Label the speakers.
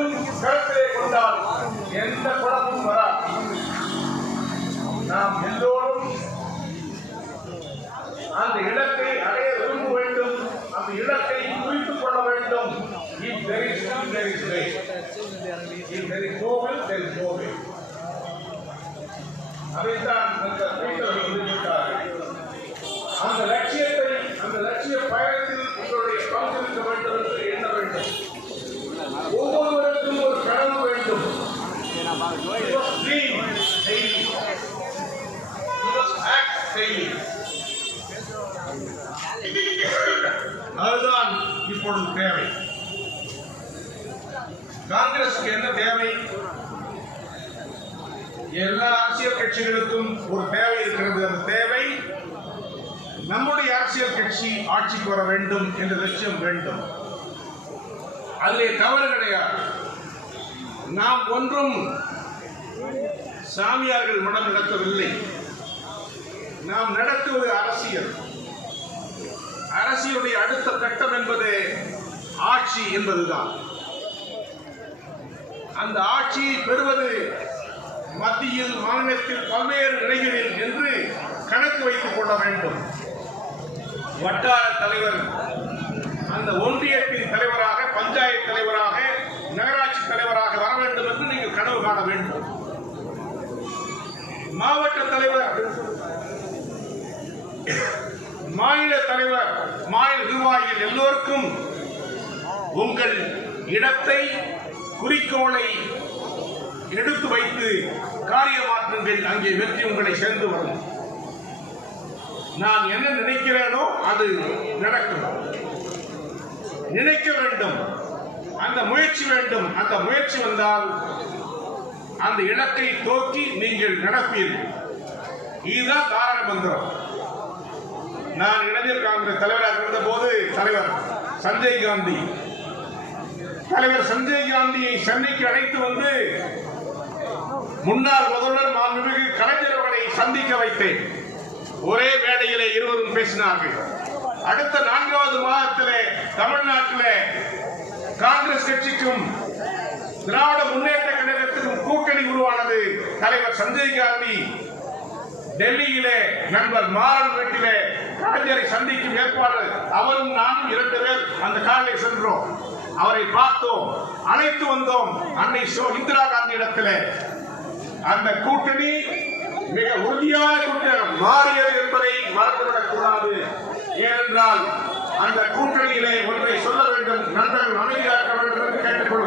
Speaker 1: மட்டும் கருத்திலே கொண்டால் எந்த குழப்பமும் வராது. நாம் எல்லோரும் அந்த இலக்கை அடைய விரும்ப வேண்டும் அந்த இலக்கை குறித்துக் கொள்ள வேண்டும். if there is will there is way if there is no will there is அதைத்தான் அந்த பீட்டர் சொல்லிவிட்டார்கள் அந்த லட்சியத்தை அந்த லட்சிய பயணத்தில் உங்களுடைய பங்களிக்க வேண்டும் என்று எண்ண வேண்டும் ஒவ்வொருவருக்கும் ஒரு கனவு வேண்டும் You must dream daily. You must act அதுதான் இப்பொழுது தேவை. காங்கிரசுக்கு என்ன தேவை? எல்லா அரசியல் கட்சிகளுக்கும் ஒரு தேவை இருக்கிறது. அந்த தேவை நம்முடைய அரசியல் கட்சி ஆட்சிக்கு வர வேண்டும் என்ற லட்சியம் வேண்டும். அதிலே தவறு கிடையாது. நாம் ஒன்றும் சாமியார்கள் மனம் நடத்தவில்லை. நாம் நடத்துவது அரசியல். அரசியலுடைய அடுத்த கட்டம் என்பது ஆட்சி என்பதுதான். அந்த ஆட்சியை பெறுவது மத்தியில் மாநிலத்தில் பல்வேறு நிலைகளில் என்று கணக்கு வைத்துக் கொள்ள வேண்டும். வட்டார தலைவர் அந்த ஒன்றியத்தின் தலைவராக பஞ்சாயத்து தலைவராக நகராட்சி தலைவராக வர வேண்டும் என்று நீங்கள் கனவு காண வேண்டும். மாவட்ட தலைவர் மாநில தலைவர் மாநில நிர்வாகிகள் எல்லோருக்கும் உங்கள் இடத்தை குறிக்கோளை எடுத்து வைத்து காரியமாற்றுங்கள் அங்கே வெற்றி உங்களை சேர்ந்து வரும். நான் என்ன நினைக்கிறேனோ அது நடக்கும். நினைக்க வேண்டும். அந்த முயற்சி வேண்டும். அந்த முயற்சி வந்தால் அந்த இலக்கை தோக்கி நீங்கள் நடப்பீர்கள். இதுதான் தாரக மந்திரம். நான் இளைஞர் காங்கிரஸ் தலைவராக இருந்த போது தலைவர் சஞ்சய் காந்தி. தலைவர் சஞ்சய் காந்தியை சென்னைக்கு அழைத்து வந்து முன்னாள் முதல்வர் மாண்புமிகு கலைஞர் அவர்களை சந்திக்க வைத்தேன். ஒரே மேடையிலே இருவரும் பேசினார்கள். அடுத்த நான்காவது மாதத்திலே தமிழ்நாட்டிலே காங்கிரஸ் கட்சிக்கும் திராவிட முன்னேற்ற தலைவர் சஞ்சய் காந்தி டெல்லியிலே நண்பர் மாறன் வீட்டிலே கலைஞரை சந்திக்கும் ஏற்பாடு. அவரும் நானும் இரண்டு பேர் அந்த காலையில் சென்றோம். அவரை பார்த்தோம் அழைத்து வந்தோம். அன்னை சோ இந்திரா காந்தி இடத்திலே. அந்த கூட்டணி மிக உறுதியான கூட்டணி மாறியது என்பதை மறந்துவிடக் கூடாது ஏனென்றால் அந்த கூட்டணியிலே ஒன்றை சொல்ல வேண்டும். நண்பர்கள் அமைதியாக்க வேண்டும் என்று கேட்டுக்கொள்கிறேன்